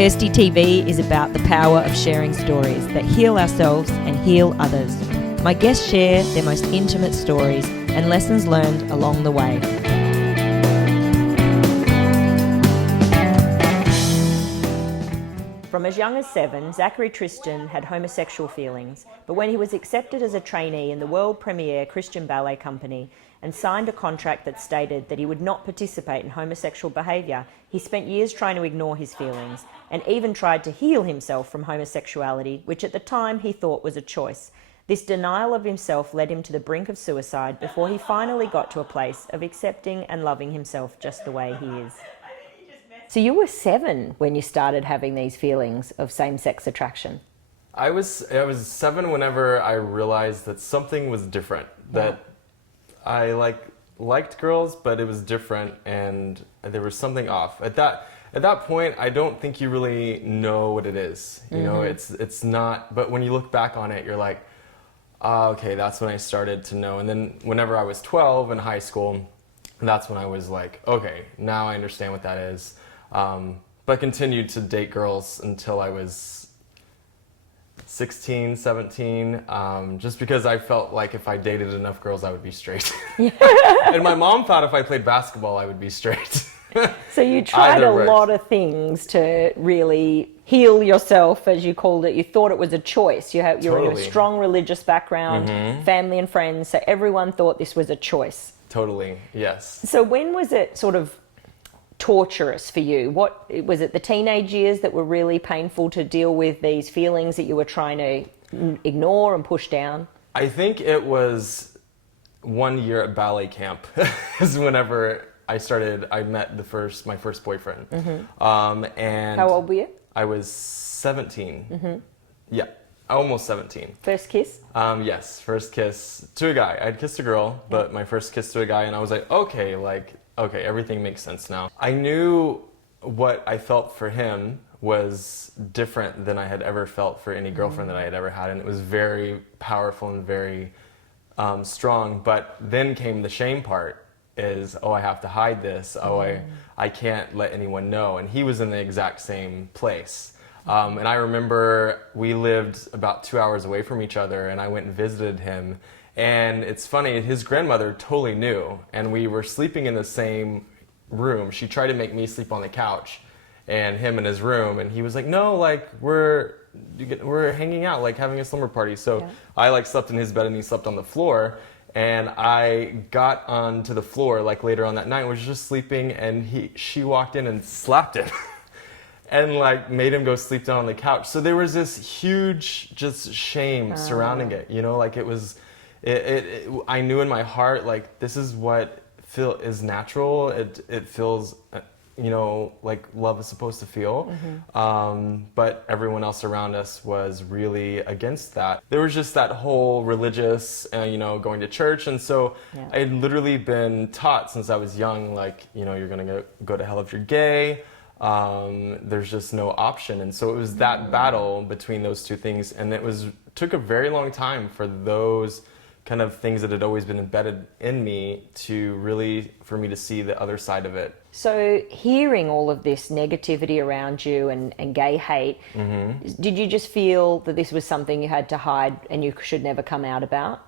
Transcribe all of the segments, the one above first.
Kirsty TV is about the power of sharing stories that heal ourselves and heal others. My guests share their most intimate stories and lessons learned along the way. From as young as 7, Zachary Tristen had homosexual feelings, but when he was accepted as a trainee in the world premiere Christian Ballet company and signed a contract that stated that he would not participate in homosexual behaviour, he spent years trying to ignore his feelings and even tried to heal himself from homosexuality, which at the time he thought was a choice. This denial of himself led him to the brink of suicide before he finally got to a place of accepting and loving himself just the way he is. So you were 7 when you started having these feelings of same-sex attraction. I was 7 whenever I realized that something was different. That I liked girls, but it was different, and there was something off. At that point, I don't think you really know what it is. You know, it's not. But when you look back on it, you're like, okay, that's when I started to know. And then whenever I was 12 in high school, that's when I was like, okay, now I understand what that is. But I continued to date girls until I was 16, 17, just because I felt like if I dated enough girls, I would be straight. And my mom thought if I played basketball, I would be straight. So you tried a lot of things to really heal yourself, as you called it. You thought it was a choice. You're in a strong religious background, family and friends, so everyone thought this was a choice. Totally, yes. So when was it sort of torturous for you? What was it, the teenage years that were really painful to deal with these feelings that you were trying to ignore and push down? I think it was 1 year at ballet camp is whenever I met my first boyfriend. And how old were you? I was 17. Yeah, almost 17. First kiss? Yes, first kiss to a guy. I'd kissed a girl, but my first kiss to a guy, and I was like, okay, everything makes sense now. I knew what I felt for him was different than I had ever felt for any girlfriend that I had ever had, and it was very powerful and very strong. But then came the shame part, is, I have to hide this. I can't let anyone know. And he was in the exact same place. And I remember we lived about 2 hours away from each other, and I went and visited him. And it's funny, his grandmother totally knew, and we were sleeping in the same room. She tried to make me sleep on the couch and him in his room, and he was like, no, we're hanging out, having a slumber party. So I slept in his bed and he slept on the floor, and I got onto the floor later on that night, was just sleeping, and she walked in and slapped him. And made him go sleep down on the couch. So there was this huge just shame surrounding it, it was, I knew in my heart, this is what is natural. It feels, like love is supposed to feel. But everyone else around us was really against that. There was just that whole religious, going to church. And so I had literally been taught since I was young, you're going to go to hell if you're gay. There's just no option. And so it was that battle between those two things. And took a very long time for those kind of things that had always been embedded in me for me to see the other side of it. So hearing all of this negativity around you and gay hate, did you just feel that this was something you had to hide and you should never come out about?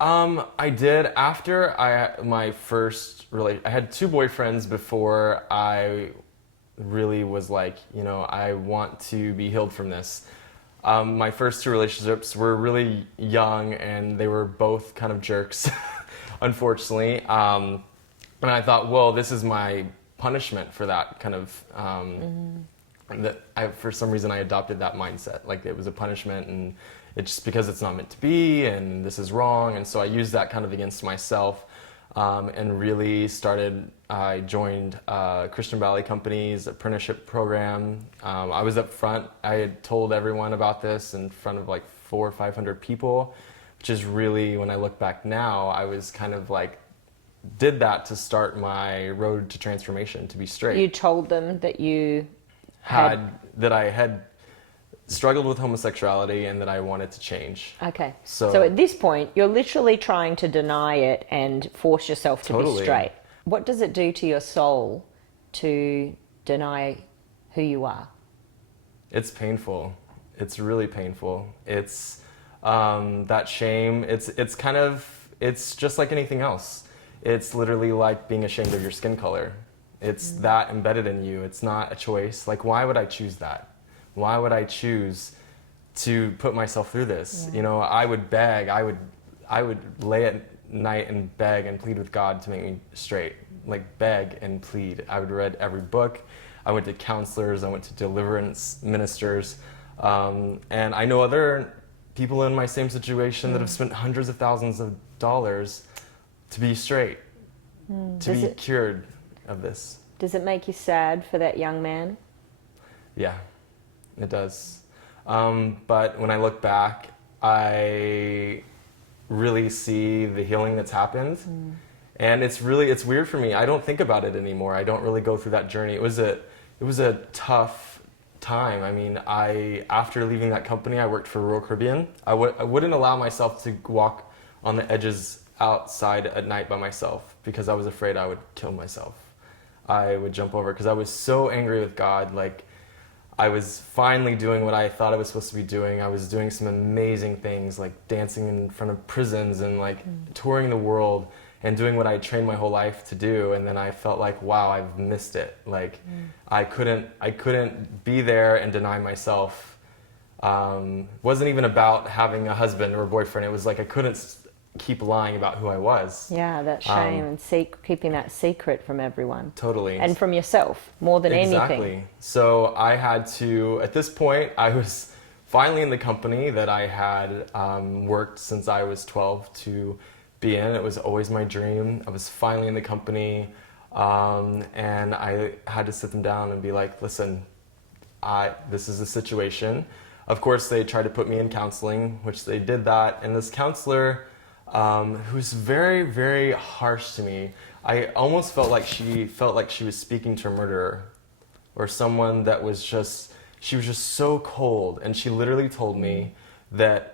I did. After my first I had 2 boyfriends before I really was I want to be healed from this. My first 2 relationships were really young, and they were both kind of jerks, unfortunately. And I thought, well, this is my punishment for that kind of, for some reason I adopted that mindset. It was a punishment, and it's just because it's not meant to be, and this is wrong. And so I used that kind of against myself. And really I joined Christian Ballet Company's apprenticeship program. I was up front. I had told everyone about this in front of 400 or 500 people, which is really, when I look back now, I was kind of did that to start my road to transformation, to be straight. You told them that I had struggled with homosexuality and that I wanted to change. Okay. So at this point, you're literally trying to deny it and force yourself to be straight. What does it do to your soul to deny who you are? It's painful. It's really painful. It's that shame. It's just like anything else. It's literally like being ashamed of your skin color. It's that embedded in you. It's not a choice. Like, why would I choose that? Why would I choose to put myself through this? Yeah. You know, I would beg. I would lay at night and beg and plead with God to make me straight. Like, beg and plead. I would read every book. I went to counselors. I went to deliverance ministers. And I know other people in my same situation that have spent hundreds of thousands of dollars to be straight, to be cured of this. Does it make you sad for that young man? Yeah, it does. But when I look back, I really see the healing that's happened. And it's weird for me. I don't think about it anymore. I don't really go through that journey. It was a tough time. I mean, after leaving that company, I worked for Royal Caribbean. I wouldn't allow myself to walk on the edges outside at night by myself because I was afraid I would kill myself. I would jump over because I was so angry with God. Like, I was finally doing what I thought I was supposed to be doing. I was doing some amazing things, like dancing in front of prisons and like touring the world and doing what I trained my whole life to do. And then I felt like, wow, I've missed it. Like, I couldn't be there and deny myself. Wasn't even about having a husband or a boyfriend. It was like I couldn't keep lying about who I was. Yeah, that shame and keeping that secret from everyone. Totally. And from yourself, more than anything. Exactly. So I had to, at this point, I was finally in the company that I had worked since I was 12 to be in. It was always my dream. I was finally in the company, and I had to sit them down and be like, listen, this is the situation. Of course, they tried to put me in counseling, which they did that. And this counselor, who's very, very harsh to me, I almost felt like she was speaking to a murderer or someone that was she was just so cold. And she literally told me that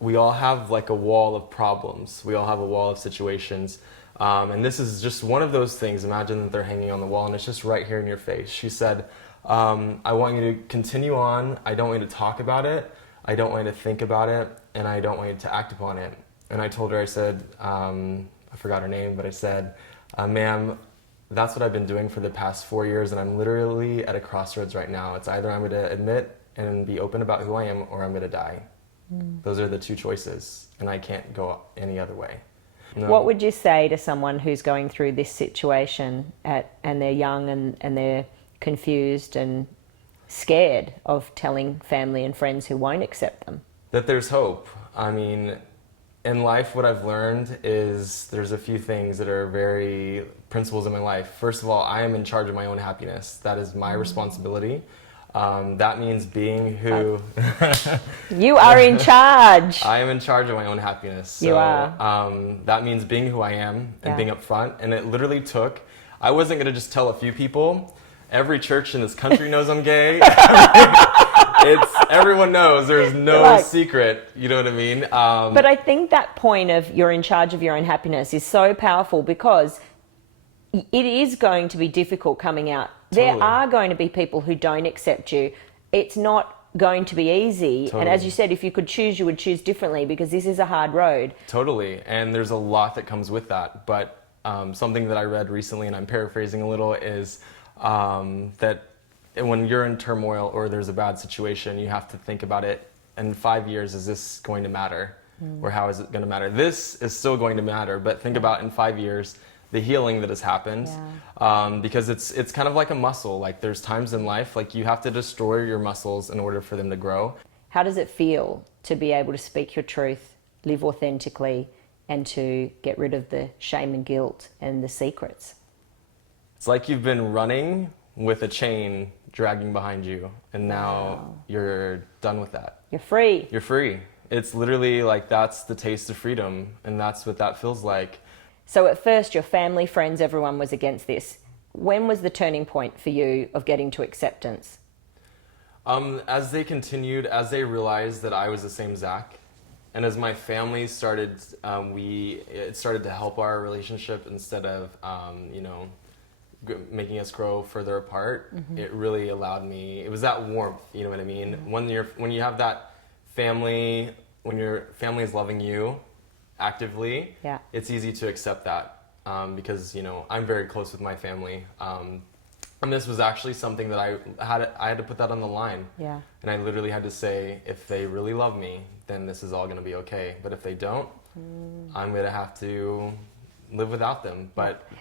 we all have like a wall of problems. We all have a wall of situations. And this is just one of those things. Imagine that they're hanging on the wall and it's just right here in your face. She said, I want you to continue on. I don't want you to talk about it. I don't want you to think about it. And I don't want you to act upon it. And I told her, I said, I forgot her name, but I said, ma'am, that's what I've been doing for the past 4 years, and I'm literally at a crossroads right now. It's either I'm going to admit and be open about who I am, or I'm going to die. Those are the two choices, and I can't go any other way. No. What would you say to someone who's going through this situation and they're young and they're confused and scared of telling family and friends who won't accept them? That there's hope. I mean, in life, what I've learned is there's a few things that are very principles in my life. First of all, I am in charge of my own happiness. That is my responsibility. That means being who... You are in charge. I am in charge of my own happiness. So, you are. That means being who I am and being upfront. And it literally took... I wasn't going to just tell a few people. Every church in this country knows I'm gay. Everyone knows. There's no secret. You know what I mean? But I think that point of you're in charge of your own happiness is so powerful because it is going to be difficult coming out. Totally. There are going to be people who don't accept you. It's not going to be easy. Totally. And as you said, if you could choose, you would choose differently because this is a hard road. Totally. And there's a lot that comes with that. But something that I read recently, and I'm paraphrasing a little, is that when you're in turmoil or there's a bad situation, you have to think about it. In 5 years, is this going to matter? Or how is it going to matter? This is still going to matter, but think about in 5 years the healing that has happened. Because it's kind of like a muscle. Like there's times in life, like you have to destroy your muscles in order for them to grow. How does it feel to be able to speak your truth, live authentically, and to get rid of the shame and guilt and the secrets? It's like you've been running with a chain dragging behind you, and now you're done with that. You're free. You're free. It's literally like that's the taste of freedom, and that's what that feels like. So at first, your family, friends, everyone was against this. When was the turning point for you of getting to acceptance? As they continued, as they realized that I was the same Zach, and as my family started, it started to help our relationship instead of, making us grow further apart, it really allowed me, it was that warmth, you know what I mean? When you have that family, when your family is loving you actively, it's easy to accept that. Because, you know, I'm very close with my family. And this was actually something that I had to put that on the line. Yeah. And I literally had to say, if they really love me, then this is all going to be okay. But if they don't, I'm going to have to live without them.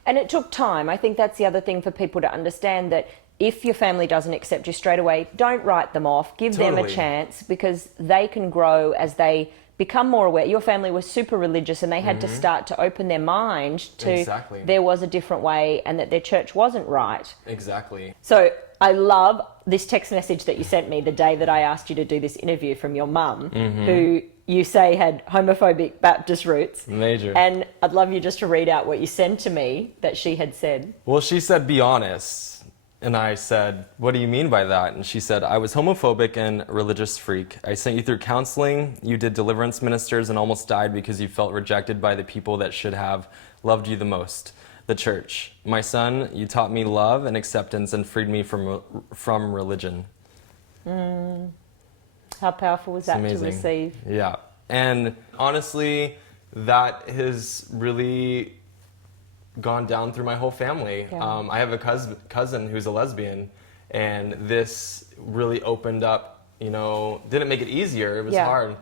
And it took time. I think that's the other thing for people to understand, that if your family doesn't accept you straight away, don't write them off. Give them a chance, because they can grow as they become more aware. Your family was super religious, and they had to start to open their mind to there was a different way and that their church wasn't right. Exactly. So I love this text message that you sent me the day that I asked you to do this interview, from your mum, who you say had homophobic Baptist roots. Major. And I'd love you just to read out what you sent to me that she had said. Well, she said, be honest. And I said, what do you mean by that? And she said, I was homophobic and religious freak. I sent you through counseling. You did deliverance ministers and almost died because you felt rejected by the people that should have loved you the most, the church. My son, you taught me love and acceptance and freed me from religion. How powerful was that to receive? Yeah. And honestly, that has really gone down through my whole family. I have a cousin who's a lesbian, and this really opened up, you know, didn't make it easier, it was hard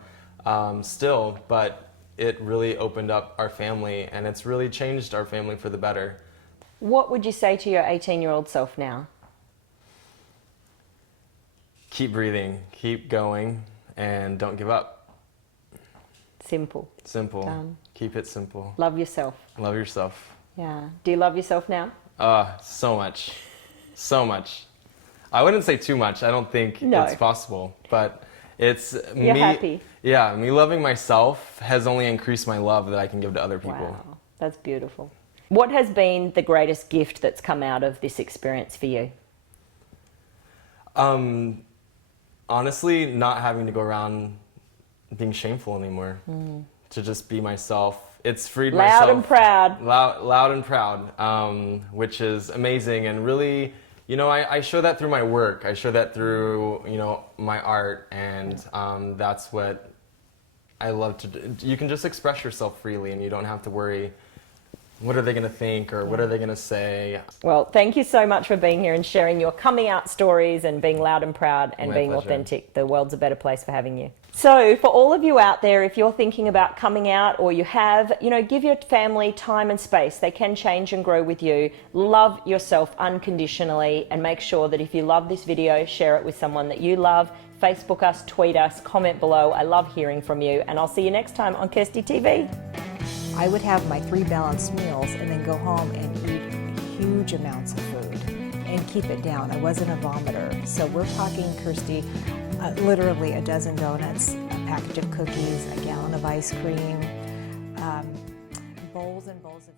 still, but it really opened up our family, and it's really changed our family for the better. What would you say to your 18-year-old self now? Keep breathing, keep going, and don't give up. Simple. Simple. Keep it simple. Love yourself. Love yourself. Yeah. Do you love yourself now? So much. So much. I wouldn't say too much. I don't think it's possible. But it's You're happy. Yeah, me loving myself has only increased my love that I can give to other people. Wow. That's beautiful. What has been the greatest gift that's come out of this experience for you? Honestly, not having to go around being shameful anymore. To just be myself. It's freed myself. Loud and proud. Loud and proud, which is amazing. And really, you know, I show that through my work. I show that through, you know, my art. And that's what I love to do. You can just express yourself freely, and you don't have to worry, what are they going to think, or what are they going to say? Well, thank you so much for being here and sharing your coming out stories and being loud and proud and being authentic. The world's a better place for having you. So for all of you out there, if you're thinking about coming out, or you have, you know, give your family time and space. They can change and grow with you. Love yourself unconditionally, and make sure that if you love this video, share it with someone that you love. Facebook us, tweet us, comment below. I love hearing from you, and I'll see you next time on Kirsty TV. I would have my 3 balanced meals and then go home and eat huge amounts of food and keep it down. I wasn't a vomiter. So we're talking, Kirsty, literally a dozen donuts, a package of cookies, a gallon of ice cream, bowls and bowls of